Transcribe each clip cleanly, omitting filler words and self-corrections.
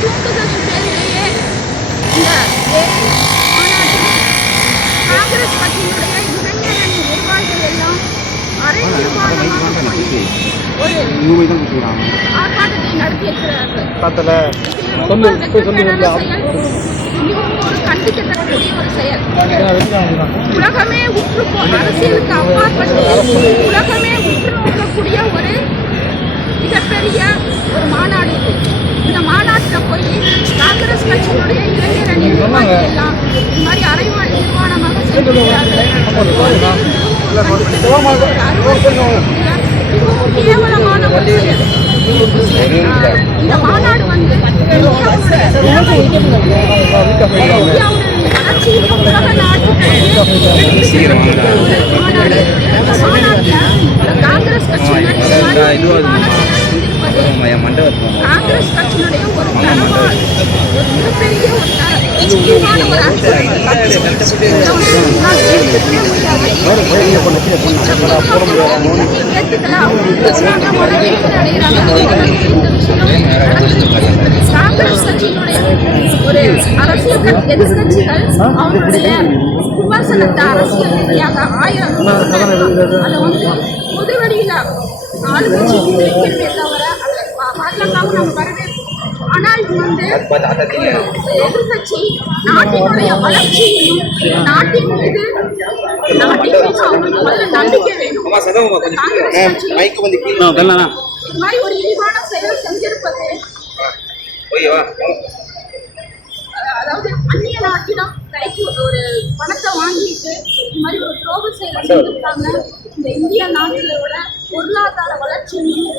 தூண்டுதல் பேரிலேயே இந்த மாநாட்டில் காங்கிரஸ் கட்சியினுடைய இளைஞரணி நிர்வாகிகள் எல்லாம் அரை நிர்வாகமாக போய் ஒரு ஆர்ப்பாட்டத்தை நடத்தியிருக்கிறார்கள். மிகவும் ஒரு கண்டிக்கத்தக்கக்கூடிய ஒரு செயல். உலகமே அரசியலுக்கு அப்பாற்பட்டு உலகமே உற்று நோக்கக்கூடிய ஒரு மிகப்பெரிய ஒரு மாநாடு. இந்த மாநாட்டில் போய் காங்கிரஸ் கட்சியினுடைய இளைஞரணி நிர்வாகிகள் எல்லாம் இந்த மாதிரி அரைவாழ் நிர்வாணமாக சென்றிருக்கிறார்கள். மிகவும் கேவலமான ஒரு செயல். இந்த மாநாடு வந்து இந்தியாவுடைய வளர்ச்சியையும் உலக நாட்டுக்கு மாநாடு. இந்த மாநாட்டில் காங்கிரஸ் கட்சியினர் காங்கிரஸ் கட்சியினுடைய ஒரு மிகப்பெரிய ஒரு காங்கிரஸ் கட்சியினுடைய ஒரு அரசியல் எதிர்கட்சிகள் அவங்களுடைய விமர்சனத்தை அரசியல் ரீதியாக 1000 அதை வந்து பொதுவெளியில ஆளுங்கட்சிக்கு இருக்கிறதே தவிர அதை பாதுகாக்காம நம்ம வரவேற்போம். ஆனால் இது வந்து எதிர்கட்சி நாட்டினுடைய வளர்ச்சியையும் நாட்டின் மீது அவங்களுக்கு முதல்ல நம்பிக்கை வேணும். காங்கிரஸ் கட்சி இது மாதிரி ஒரு இழிவான செயல் செஞ்சிருப்பது, அதாவது அந்நிய நாட்டிடம் கைக்கு ஒரு பணத்தை வாங்கிட்டு இது மாதிரி ஒரு துரோக செயலை செஞ்சிருக்காங்க. இந்த இந்திய நாட்டிலோட பொருளாதார வளர்ச்சியையும்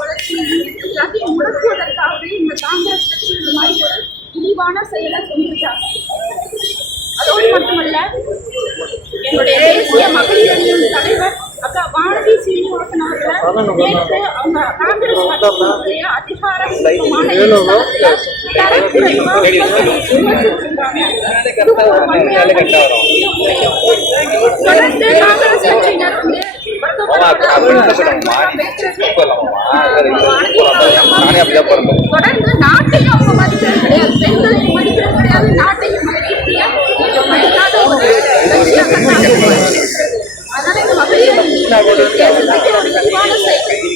வளர்ச்சியையும் எல்லாத்தையும் முடக்குவதற்காகவே இந்த காங்கிரஸ் கட்சி இந்த மாதிரி ஒரு இழிவான செயலை செஞ்சிருக்காங்க. அதோடு மட்டுமல்ல, என்னுடைய தேசிய மகளிர் அணியின் தலைவர் அக்கா வானதி சீனிவாசன் அவர்கள் நேற்று அவங்க காங்கிரஸ் கட்சியினுடைய அதிகாரமான தரக்குறைவாக தொடர்ந்து காங்கிரஸ் கட்சியினர் வந்து தொடர்ந்து நாட்டையும் அவங்க மதிக்கிறது கிடையாது, பெண்களையும் மதிக்கிறது கிடையாது, நாட்டையும் மதிக்காத ஒரு அதனால இந்த மகளிர்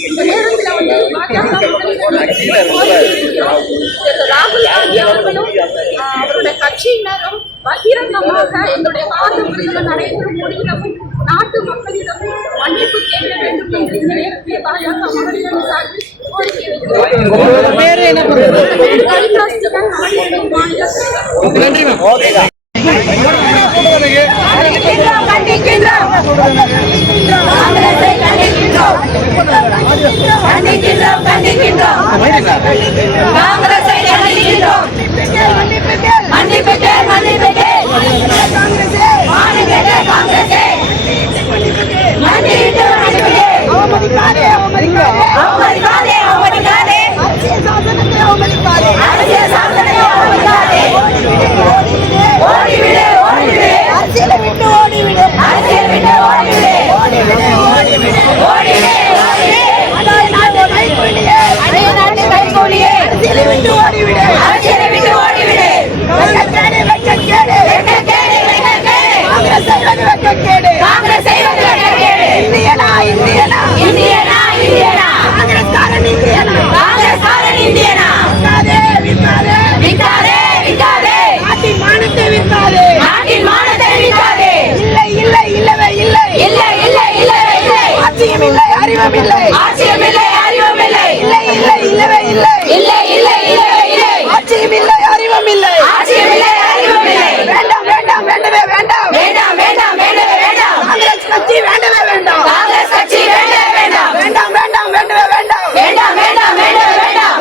இந்த நேரத்தில் வந்து ராகுல் காந்தி அவர்களும் அவருடைய கட்சியினரும் பகிரங்கமாக என்னுடைய பாரத பிரதமர் நரேந்திர மோடியிடமும் நாட்டு மக்களிடமும் மன்னிப்பு கேட்க வேண்டும் என்று இந்த நேரத்தில் பாஜக மகளிர் சார்பில் கோரிக்கை வைக்கிறோம்.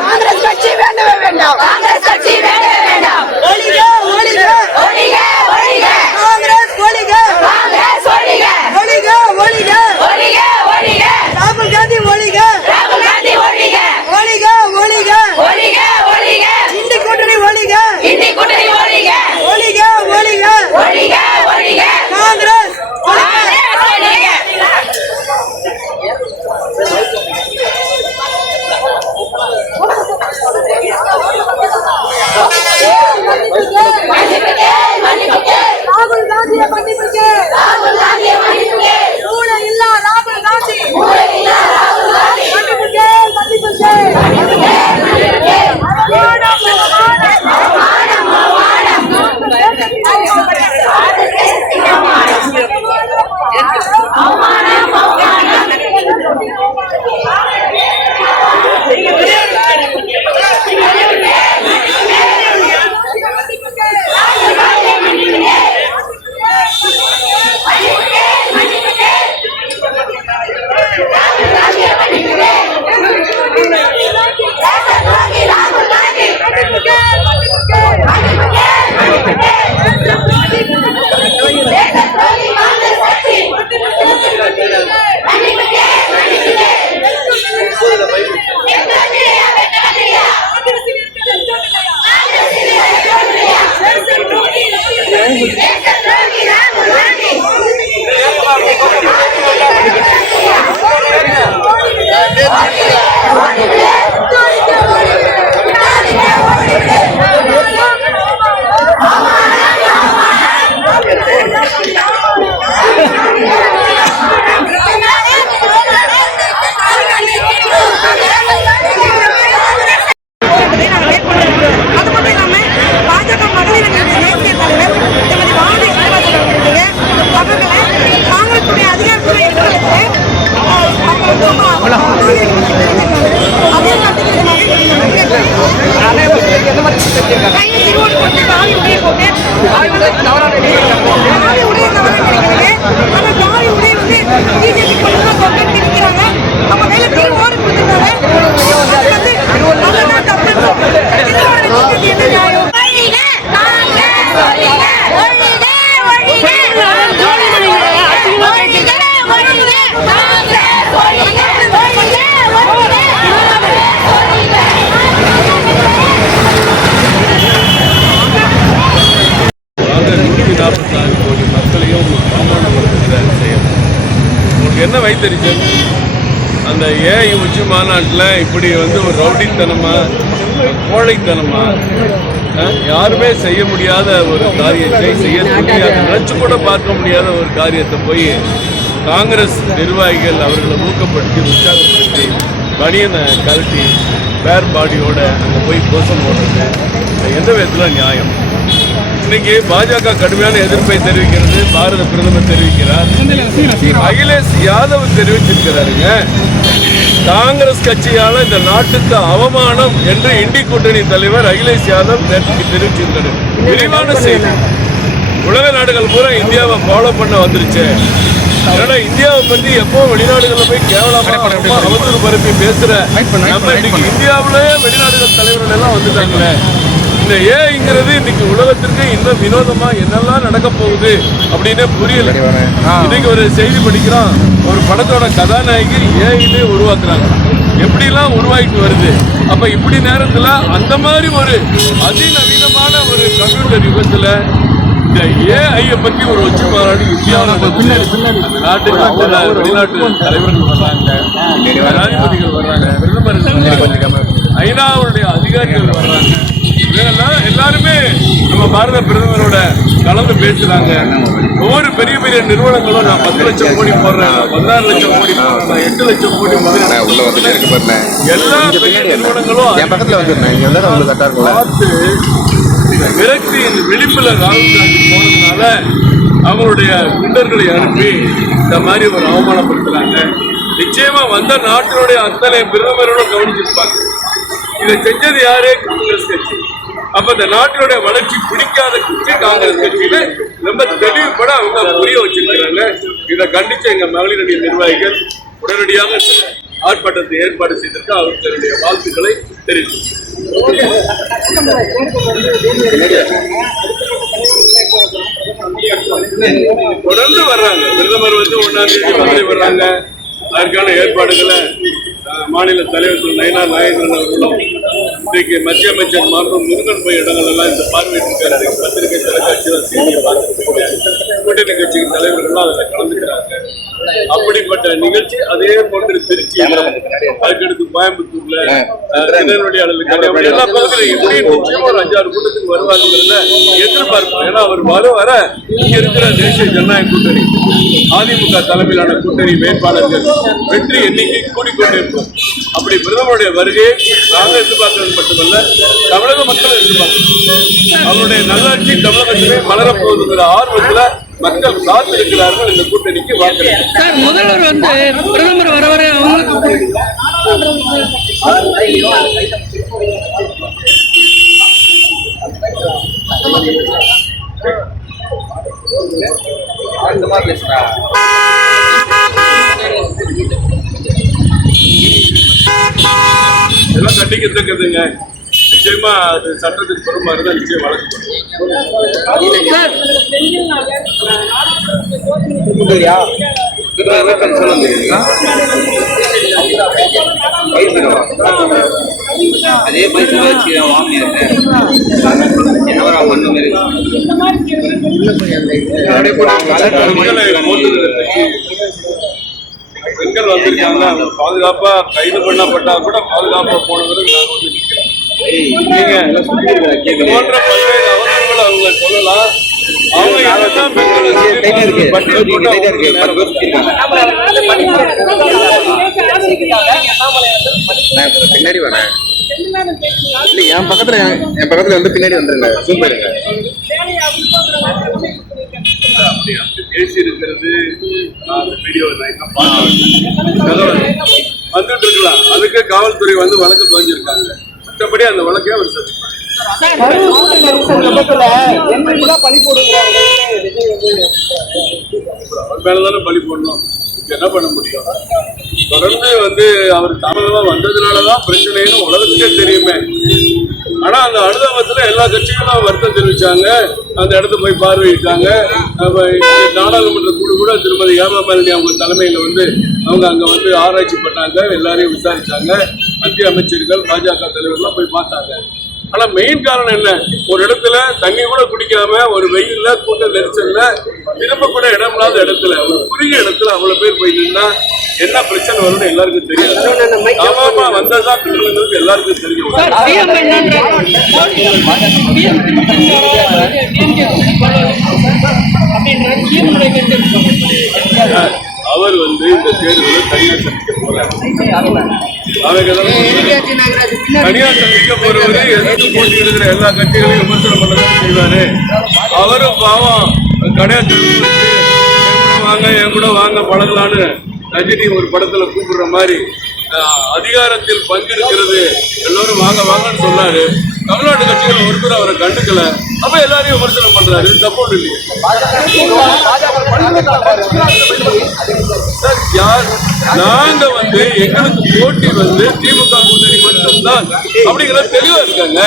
காங்கிரஸ் கட்சி அவர்களை காங்கிரசுடைய அதிகாரத்துறை இருக்கிறது திருவோடு போட்டு தாலி உடைய போட்டு தாலி உடைய தவறு கிடைக்கிறது. ஆனா தாலி உடைய வந்து பிஜேபி கொண்டு தான் திணிக்கிறாங்க. நம்ம கையில திருவோடு கொடுத்துருக்காங்க. அதுதான் தப்பு. திருவோடு என்ன நியாயம்? மக்களையும் அவமானப்படுத்துகிற செயல் உங்களுக்கு என்ன வைத்தறிச்சல்? அந்த ஏஐ உச்சி மாநாட்டில் இப்படி வந்து ஒரு ரவுடித்தனமா கோழைத்தனமா யாருமே செய்ய முடியாத ஒரு காரியத்தை செய்ய முடியாத நினைச்சு கூட பார்க்க முடியாத ஒரு காரியத்தை போய் காங்கிரஸ் நிர்வாகிகள் அவர்களை ஊக்கப்படுத்தி உற்சாகப்படுத்தி பனியனை கழட்டி பேர் பாடியோட அங்கே போய் கோஷம் போடுறது எந்த விதத்தில் நியாயம்? இன்னைக்கு பாஜக கடுமையான எதிர்ப்பை தெரிவிக்கிறது. பாரத பிரதமர் தெரிவிக்கிறார். அகிலேஷ் யாதவ் தெரிவிச்சிருக்கிறாருங்க, காங்கிரஸ் கட்சியால இந்த நாட்டுக்கு அவமானம் என்று இண்டி கூட்டணி தலைவர் அகிலேஷ் யாதவ் தெரிவிச்சிருக்காரு. விரிவான செய்தி. உலக நாடுகள் பூரா இந்தியாவை ஃபாலோ பண்ண வந்துருச்சு. ஏன்னா இந்தியாவை பத்தி எப்போ வெளிநாடுகளில் போய் கேவலமா அவதூறு பரப்பி பேசுற நம்ம இன்னைக்கு இந்தியாவிலேயே வெளிநாடுகள் தலைவர்கள் எல்லாம் வந்துட்டாங்களே. இந்த ஏங்கிறது இன்னைக்கு உலகத்திற்கு இன்னும் வினோதமா என்னெல்லாம் நடக்க போகுது அப்படின்னு புரியல. இன்னைக்கு ஒரு செய்தி படிக்கிறோம், ஒரு படத்தோட கதாநாயகி ஏஐலே உருவாக்குறாங்க. எப்படிலாம் உருவாக்கிட்டு வருது. அப்ப இப்படி நேரத்துல அந்த மாதிரி ஒரு அதிநவீனமான ஒரு கம்ப்யூட்டர் யுகத்துல இந்த ஏஐ பத்தி ஒரு உச்சி மாநாடு இந்தியாவில் நாட்டுக்கு வெளிநாட்டு தலைவர்கள் வர்றாங்க, ஜனாதிபதிகள் வர்றாங்க, பிரதமர், ஐநாவுடைய அதிகாரிகள் வர்றாங்க. இதெல்லாம் எல்லாருமே நம்ம பாரத பிரதமரோட கலந்து பேசுறாங்க. ஒவ்வொரு பெரிய பெரிய நிறுவனங்களும் நான் 10 லட்சம் கோடி போடுறேன், 16 லட்சம் கோடி போடுறேன், 8 லட்சம் கோடி எல்லா பெரிய நிறுவனங்களும் பார்த்து விரக்தியின் விளிம்புல ராகுல் காந்தி போனதுனால அவங்களுடைய குண்டர்களை அனுப்பி இந்த மாதிரி ஒரு அவமானப்படுத்துறாங்க. நிச்சயமா வந்த நாட்டினுடைய அத்தனை பிரதமர்களும் கவனிச்சிருப்பாங்க. இதை செஞ்சது யாரு? காங்கிரஸ் கட்சி. அப்ப இந்த நாட்டினுடைய வளர்ச்சி பிடிக்காத கட்சி காங்கிரஸ் கட்சியில ரொம்ப தெளிவுபட அவங்க புரிய வச்சிருக்கிறாங்க. இதை கண்டிச்ச எங்க மகளிர் அணி நிர்வாகிகள் உடனடியாக ஆர்ப்பாட்டத்தை ஏற்பாடு செய்திருக்க அவர்களுடைய வாழ்த்துக்களை தெரிவித்து தொடர்ந்து வர்றாங்க. பிரதமர் வந்து 1ஆம் தேதி மதுரை வர்றாங்க. அதற்கான ஏற்பாடுகளை மாநில தலைவர் நயினார் நாகேந்திரன் அவர்களும் இன்றைக்கு மத்திய அமைச்சர் மாற்றம் முருகன் போய் இடங்கள் எல்லாம் இந்த பார்வையிட்டிருக்காரு. பத்திரிகை தொலைக்காட்சியில் செய்தியை பார்த்துட்டு கூட்டணி கட்சியின் தலைவர்கள்லாம் அதில் கலந்துக்கிறாங்க. அப்படிப்பட்ட நிகழ்ச்சி அதே போன்று திருச்சியில, அதுக்கடுத்து கோயம்புத்தூர்ல, திருநெல்வேலியாளர்கள் எல்லா பகுதியிலும் எப்படி நிச்சயமா ஒரு 5-6 கூட்டத்துக்கு வருவாருங்கிறத எதிர்பார்ப்போம். ஏன்னா அவர் வர இங்க இருக்கிற தேசிய ஜனநாயக கூட்டணி, அதிமுக தலைமையிலான கூட்டணி வேட்பாளர்கள் வெற்றி எண்ணிக்கை கூடிக்கொண்டே இருக்கும். அப்படி பிரதமருடைய வருகையை நாங்கள் எதிர்பார்க்கிறது மட்டுமல்ல, தமிழக மக்கள் எதிர்பார்க்கிறோம். அவருடைய நல்லாட்சி தமிழகத்திலே மலரப்போகுதுங்கிற ஆர்வத்துல மக்கள் காத்திருக்கிறார்கள். இந்த கூட்டணிக்கு வாக்களித்தார். முதல்வர் வந்து பிரதமர் வர வர அவங்களுக்கு எல்லாம் கண்டிக்கத்தக்கதுங்க. நிச்சயமா அது சட்டத்துக்கு புறமா இருந்தால் நிச்சயம் வழக்கு. அதே மாதிரி வாங்கியிருக்கேன். பெண்கள் வந்திருக்காங்க, அவங்க பாதுகாப்பா கைது பண்ணப்பட்டா கூட பாதுகாப்பா போனவர்கள் நாங்கள் வந்து நிற்கிறோம். நீங்க இது போன்ற பல்வேறு அவசரங்களை அவங்க சொல்லலாம். அவங்க யாரெல்லாம் பட்டியல் பின்னாடி வேணேன். என் பக்கத்துல வந்து பின்னாடி வந்துருங்க. சூப்பருங்க. அப்படி பேசி இருக்கிறது நான் அந்த வீடியோவை நான் பார்த்தேன். வந்துட்டு இருக்கலாம், அதுக்கு காவல்துறை வந்து வழக்கு பதிஞ்சிருக்காங்க. மற்றபடி அந்த வழக்கே அவர் சந்திப்பார். அவர் மேலதானே பலி போடணும், என்ன பண்ண முடியும்? தொடர்ந்து வந்து அவர் தாமதமா வந்ததுனாலதான் பிரச்சனைன்னு உலகத்துக்கே தெரியுமே. ஆனா அந்த அனுதாபத்துல எல்லா கட்சிகளும் வருத்தம் தெரிவிச்சாங்க, அந்த இடத்த போய் பார்வையிட்டாங்க. நாடாளுமன்ற குழு கூட திருமதி ஏமா மாலினி அவங்க தலைமையில வந்து அவங்க அங்க வந்து ஆராய்ச்சி பண்ணாங்க, எல்லாரையும் விசாரிச்சாங்க. மத்திய அமைச்சர்கள், பாஜக தலைவர்கள்லாம் போய் பார்த்தாங்க. ஆனா மெயின் காரணம் என்ன? ஒரு இடத்துல தண்ணி கூட குடிக்காம ஒரு வெயில்ல கூட்ட நெரிசல்ல திரும்ப கூட இடம் இல்லாத இடத்துல, ஒரு குறுகிய இடத்துல அவ்வளவு பேர் போய் நின்னா என்ன பிரச்சனை வரும்னு எல்லாருக்கும் தெரியும். ஆமாமா வந்ததுதான் திருமணங்களுக்கு எல்லாருக்கும் தெரியும். அவர் வந்து இந்த தேர்தலை தனியார் சந்திக்க போறாரு. தனியார் சந்திக்க போறவரு எதிர்த்து போட்டியிடுகிற எல்லா கட்சிகளையும் விமர்சனம் பண்ணதான் செய்வாரு. அவரும் பாவம் கிடையாது, வாங்க என் கூட வாங்க பழகலான்னு ரஜினி ஒரு படத்துல கூப்பிடுற மாதிரி அதிகாரத்தில் பங்கெடுக்கிறது எல்லாரும் வாங்க வாங்கன்னு சொன்னாரு. தமிழ்நாட்டு கட்சிகள் ஒருத்தர் அவரை கண்டுக்கல, அப்ப எல்லாரையும் விமர்சனம் பண்றாரு. தப்பு இல்லையே சார். யார் நாங்க வந்து எங்களுக்கு போட்டி வந்து திமுக கூட்டணி மட்டும்தான் அப்படிங்கிற தெளிவா இருக்காங்க.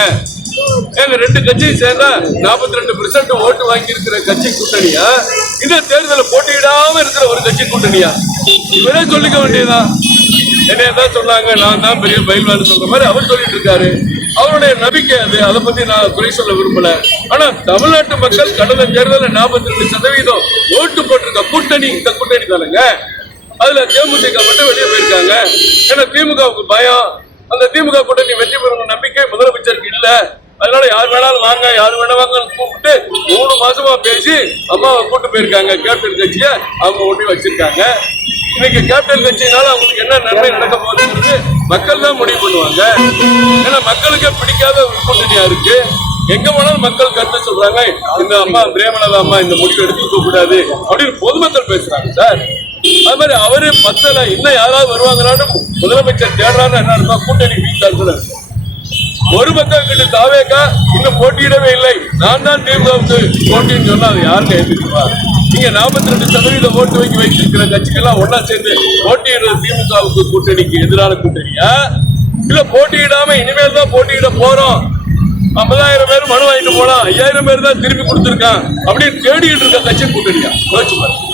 எங்க ரெண்டு கட்சியும் சேர்ந்தா 42% ஓட்டு வாங்கி இருக்கிற கட்சி கூட்டணியா, இந்த தேர்தல போட்டியிடாம இருக்கிற ஒரு கட்சி கூட்டணியா? இவரே சொல்லிக்க வேண்டியதான். என்னையதான் சொன்னாங்க, நான் தான் பெரிய பயில்வான்னு சொல்ற மாதிரி அவர் சொல்லிட்டு இருக்காரு. அவருடைய நம்பிக்கை அது, அதை பத்தி நான் குறை சொல்ல விரும்பல. ஆனா தமிழ்நாட்டு மக்கள் கடந்த தேர்தலில் 42% ஓட்டு போட்டிருக்க கூட்டணி இந்த கூட்டணி தானுங்க. அதுல தேமுதிக மட்டும் வெளியே போயிருக்காங்க. ஏன்னா திமுகவுக்கு பயம். அந்த திமுக கூட்டணி வெற்றி பெறும் நம்பிக்கை முதலமைச்சருக்கு இல்ல. அதனால யார் வேணாலும் வாங்க, யார் வேணா வாங்க கூப்பிட்டு 3 மாசமா பேசி அம்மாவை கூட்டு போயிருக்காங்க. கேப்டன் கட்சியை அவங்க ஒட்டி வச்சிருக்காங்க. இன்னைக்கு கேப்டன் கட்சியினால அவங்களுக்கு என்ன நன்மை நடக்க போகுதுங்கிறது மக்கள் தான் முடிவு பண்ணுவாங்க. ஏன்னா மக்களுக்கே பிடிக்காத ஒரு கூட்டணியா இருக்கு. எங்க போனாலும் மக்கள் கருத்து சொல்றாங்க, இந்த அம்மா பிரேமலதா அம்மா இந்த முடிவு எடுத்துக்க கூடாது அப்படின்னு பொதுமக்கள் பேசுறாங்க சார். அது மாதிரி அவரு பத்தல, இன்னும் யாராவது வருவாங்களான்னு முதலமைச்சர் தேடுறான்னு என்ன அர்த்தம்? கூட்டணி வீட்டார்கள் ஒரு பக்கம் கிட்ட தாவேக்கா இன்னும் போட்டியிடவே இல்லை, நான் தான் திமுகவுக்கு போட்டின்னு சொன்னா அது யாருங்க ஏற்றுக்குவா? நீங்க 42% ஓட்டு வாங்கி வைத்திருக்கிற கட்சிகள்லாம் ஒன்னா சேர்ந்து போட்டியிடுற திமுகவுக்கு கூட்டணிக்கு எதிரான கூட்டணியா, இல்ல போட்டியிடாம இனிமேல் தான் போட்டியிட போறோம், 50,000 பேர் மனு வாங்கிட்டு போனா 5,000 பேர் தான் திருப்பி கொடுத்திருக்கான் அப்படின்னு தேடிட்டு இருக்க கட்சி கூட்டணியா? யோசிச்சு பாருங்க.